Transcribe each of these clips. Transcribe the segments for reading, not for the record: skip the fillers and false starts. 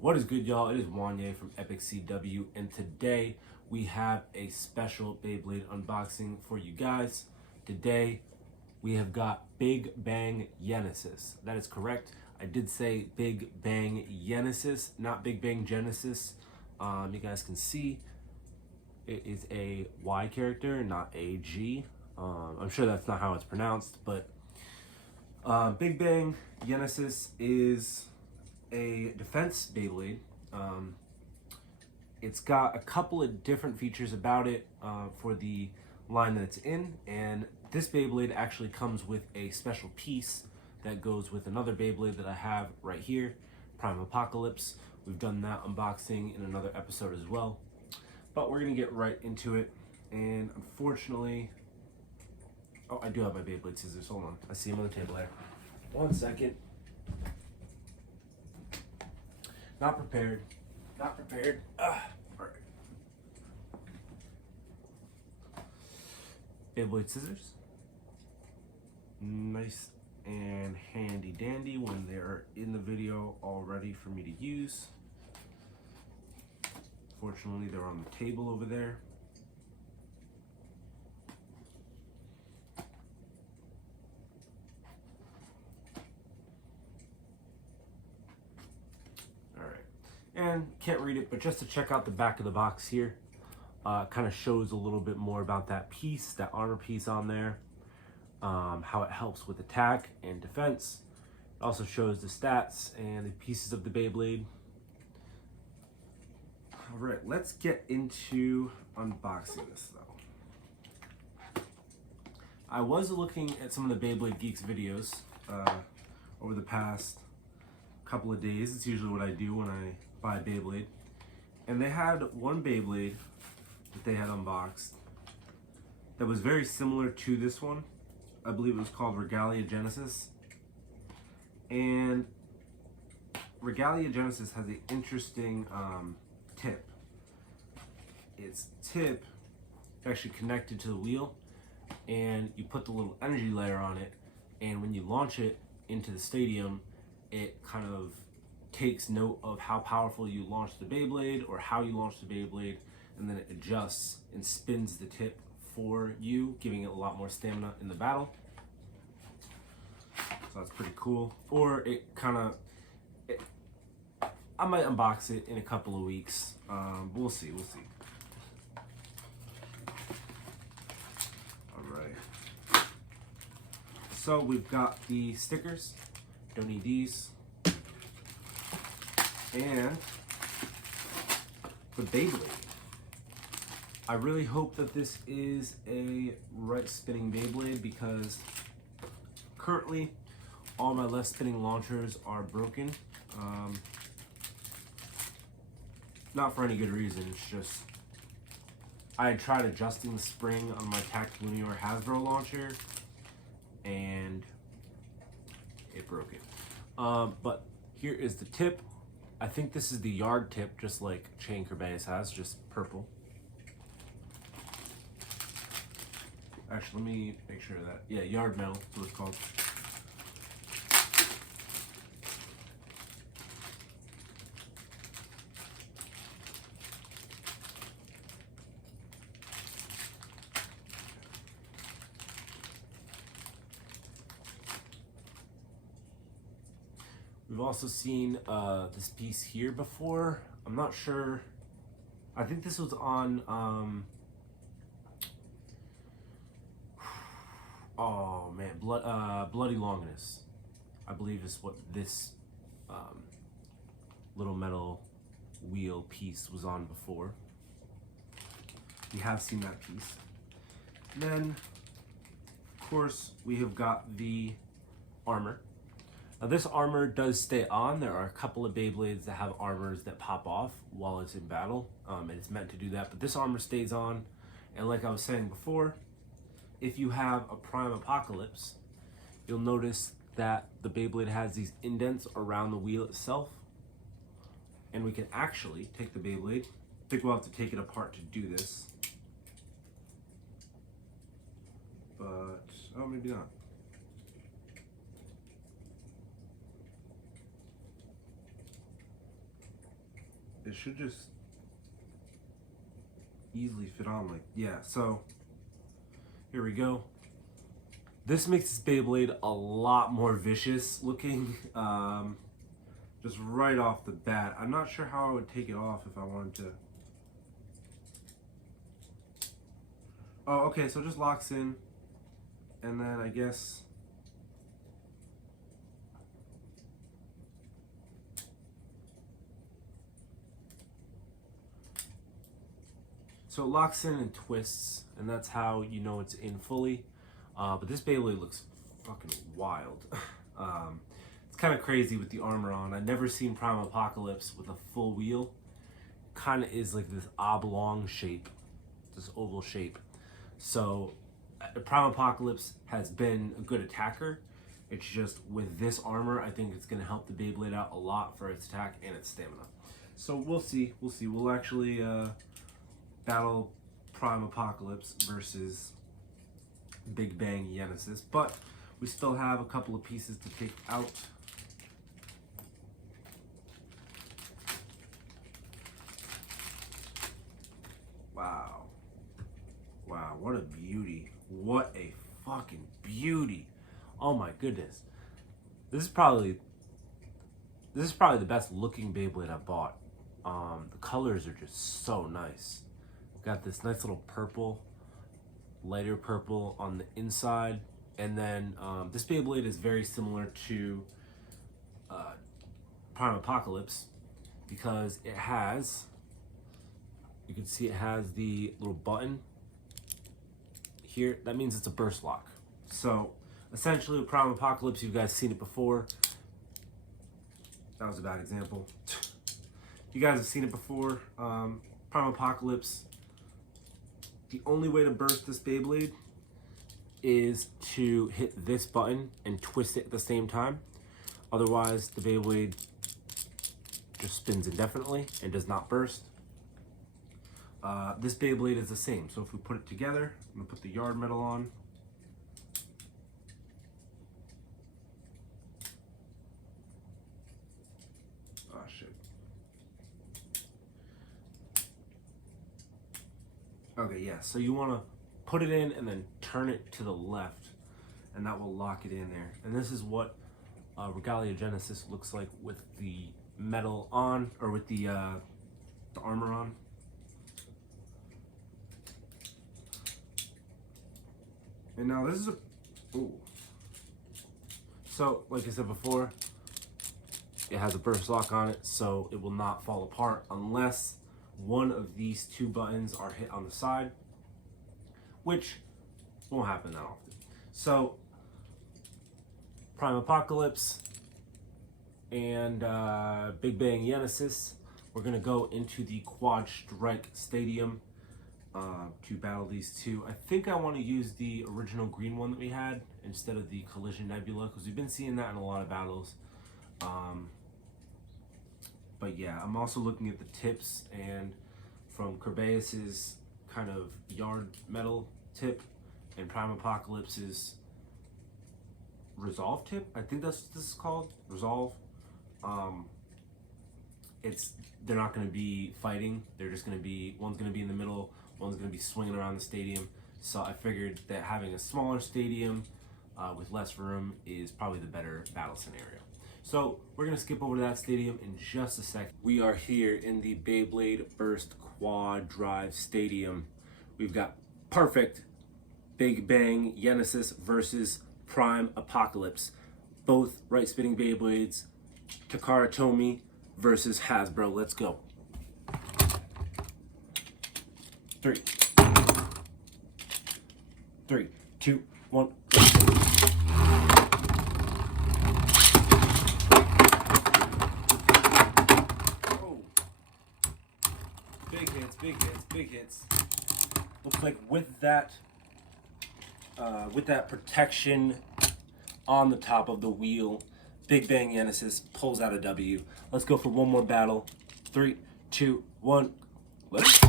What is good, y'all? It is Wanyá from Epic CW, and today we have a special Beyblade unboxing for you guys. Today we have got Bigbang Genesis. That is correct. I did say Bigbang Genesis, not Big Bang Genesis. You guys can see it is a Y character, not a G. I'm sure that's not how it's pronounced, but Bigbang Genesis is a defense Beyblade. It's got a couple of different features about it for the line that it's in, and this Beyblade actually comes with a special piece that goes with another Beyblade that I have right here, Prime Apocalypse. We've done that unboxing in another episode as well, but we're gonna get right into it. And unfortunately, oh, I do have my Beyblade scissors. Hold on, I see them on the table there. 1 second. Not prepared. Not prepared. Alright. Beyblade scissors. Nice and handy dandy when they're in the video all ready for me to use. Fortunately, they're on the table over there. And can't read it, but just to check out the back of the box here, kind of shows a little bit more about that piece, that armor piece on there, how it helps with attack and defense. It also shows the stats and the pieces of the Beyblade. All right, let's get into unboxing this though. I was looking at some of the Beyblade Geeks videos over the past couple of days. It's usually what I do when I buy Beyblade, and they had one Beyblade that they had unboxed that was very similar to this one. I believe it was called Regalia Genesis, and Regalia Genesis has an interesting tip. Its tip is actually connected to the wheel, and you put the little energy layer on it, and when you launch it into the stadium, it kind of takes note of how powerful you launch the Beyblade or how you launch the Beyblade, and then it adjusts and spins the tip for you, giving it a lot more stamina in the battle. So that's pretty cool. Or it kind of, I might unbox it in a couple of weeks. We'll see. All right. So we've got the stickers. Don't need these. And the Beyblade. I really hope that this is a right spinning Beyblade, because currently all my left spinning launchers are broken. Not for any good reason, it's just I had tried adjusting the spring on my Tactic Linear Hasbro launcher and it broke it. But here is the tip. I think this is the yard tip, just like Chain Kerbeus has, just purple. Actually, let me make sure of that. Yeah, yard metal is what it's called. We've also seen this piece here before. I'm not sure. I think this was on, oh man, Bloody Longinus, I believe is what this little metal wheel piece was on before. We have seen that piece. And then, of course, we have got the armor. Now this armor does stay on. There are a couple of Beyblades that have armors that pop off while it's in battle, and it's meant to do that, but this armor stays on. And like I was saying before, if you have a Prime Apocalypse, you'll notice that the Beyblade has these indents around the wheel itself, and we can actually take the Beyblade. I think we'll have to take it apart to do this, but oh, maybe not. it should just easily fit on. Like, yeah, so here we go. This makes this Beyblade a lot more vicious looking, just right off the bat. I'm not sure how I would take it off if I wanted to. Oh, okay, so it just locks in, and then I guess so it locks in and twists, and that's how you know it's in fully. But this Beyblade looks fucking wild. It's kind of crazy with the armor on. I've never seen Prime Apocalypse with a full wheel. Kind of is like this oblong shape, this oval shape. So Prime Apocalypse has been a good attacker. It's just with this armor, I think it's going to help the Beyblade out a lot for its attack and its stamina. So we'll see. We'll see. We'll actually battle Prime Apocalypse versus Bigbang Genesis, but we still have a couple of pieces to take out. Wow. Wow, what a beauty. What a fucking beauty. Oh my goodness. This is probably the best looking Beyblade I've bought. The colors are just so nice. Got this nice little purple, lighter purple on the inside, and then this Beyblade is very similar to Prime Apocalypse because it has, you can see it has the little button here. That means it's a burst lock. So essentially with Prime Apocalypse, you guys seen it before. That was a bad example. You guys have seen it before. Prime Apocalypse, the only way to burst this Beyblade is to hit this button and twist it at the same time. Otherwise, the Beyblade just spins indefinitely and does not burst. This Beyblade is the same. So if we put it together, I'm gonna put the yard metal on. Oh shit. Okay, yeah, so you want to put it in and then turn it to the left, and that will lock it in there. And this is what Regalia Genesis looks like with the metal on, or with the armor on. And now this is a, ooh. So, like I said before, it has a burst lock on it, so it will not fall apart unless one of these two buttons are hit on the side, which won't happen that often. So Prime Apocalypse and Bigbang Genesis, we're gonna go into the Quad Strike Stadium to battle these two. I think I want to use the original green one that we had instead of the Collision Nebula, because we've been seeing that in a lot of battles. But yeah, I'm also looking at the tips, and from Kerbeus's kind of yard metal tip and Prime Apocalypse's Resolve tip, I think that's what this is called, Resolve. They're not going to be fighting. They're just going to be, one's going to be in the middle, one's going to be swinging around the stadium. So I figured that having a smaller stadium with less room is probably the better battle scenario. So we're going to skip over to that stadium in just a second. We are here in the Beyblade Burst Quad Drive Stadium. We've got Perfect Bigbang Genesis versus Prime Apocalypse. Both right spinning Beyblades. Takara Tomy versus Hasbro. Let's go. 3, 2, 1. Big hits, big hits. Looks like with that protection on the top of the wheel, Bigbang Genesis pulls out a W. Let's go for one more battle. 3, 2, 1. Let's.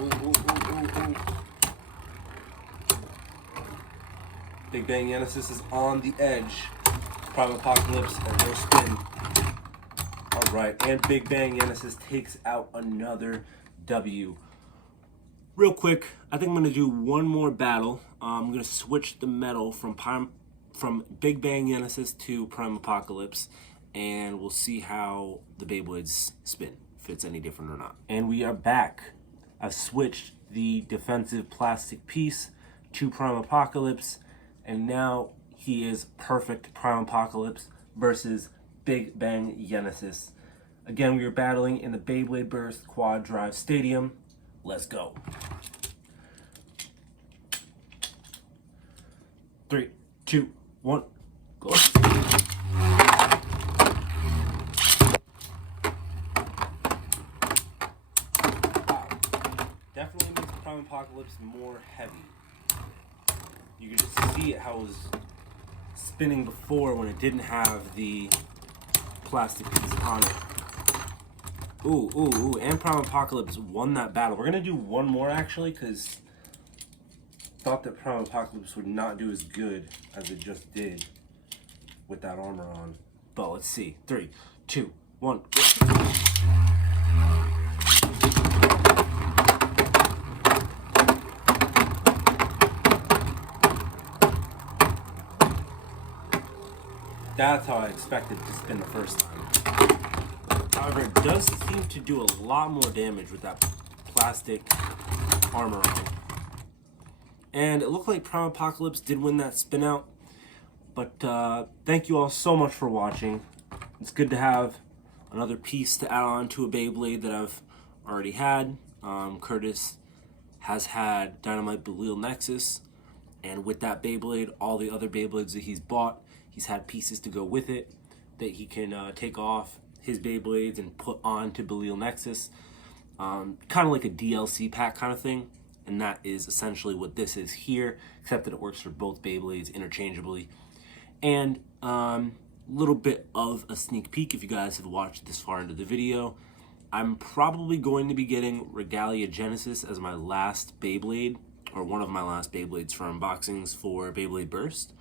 Ooh. Big Bang Genesis is on the edge. Prime Apocalypse or no spin. Alright, and Big Bang Genesis takes out another W. Real quick, I think I'm going to do one more battle. I'm going to switch the metal from Big Bang Genesis to Prime Apocalypse, and we'll see how the Beyblades spin, if it's any different or not. And we are back. I've switched the defensive plastic piece to Prime Apocalypse, and now he is perfect Prime Apocalypse versus Big Bang Genesis. Again, we are battling in the Beyblade Burst Quad Drive Stadium. Let's go. 3, 2, 1, go. Wow. Definitely makes Prime Apocalypse more heavy. You can just see it how it was spinning before when it didn't have the plastic piece on it. Ooh, ooh, ooh, and Prime Apocalypse won that battle. We're gonna do one more actually, because I thought that Prime Apocalypse would not do as good as it just did with that armor on. But let's see. 3, 2, 1. That's how I expected it to spin the first time. However, it does seem to do a lot more damage with that plastic armor on. And it looked like Prime Apocalypse did win that spin out. But thank you all so much for watching. It's good to have another piece to add on to a Beyblade that I've already had. Curtis has had Dynamite Belial Nexus. And with that Beyblade, all the other Beyblades that he's bought, he's had pieces to go with it that he can take off his Beyblades and put on to Belial Nexus. Kind of like a DLC pack kind of thing. And that is essentially what this is here, except that it works for both Beyblades interchangeably. And little bit of a sneak peek if you guys have watched this far into the video. I'm probably going to be getting Regalia Genesis as my last Beyblade, or one of my last Beyblades for unboxings for Beyblade Burst.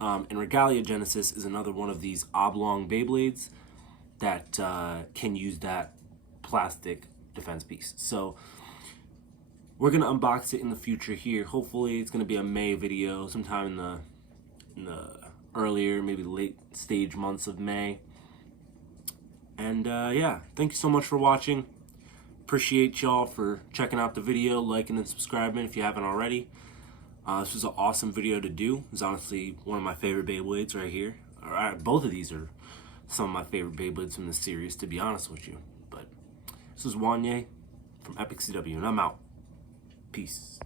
And Regalia Genesis is another one of these oblong Beyblades that can use that plastic defense piece. So we're gonna unbox it in the future here. Hopefully it's gonna be a May video, sometime in the earlier, maybe late stage months of May. And yeah, thank you so much for watching. Appreciate y'all for checking out the video, liking and subscribing if you haven't already. This was an awesome video to do. It's honestly one of my favorite Beyblades right here. Both of these are some of my favorite Beyblades from this series, to be honest with you. But this is Wanyá from Epic CW, and I'm out. Peace.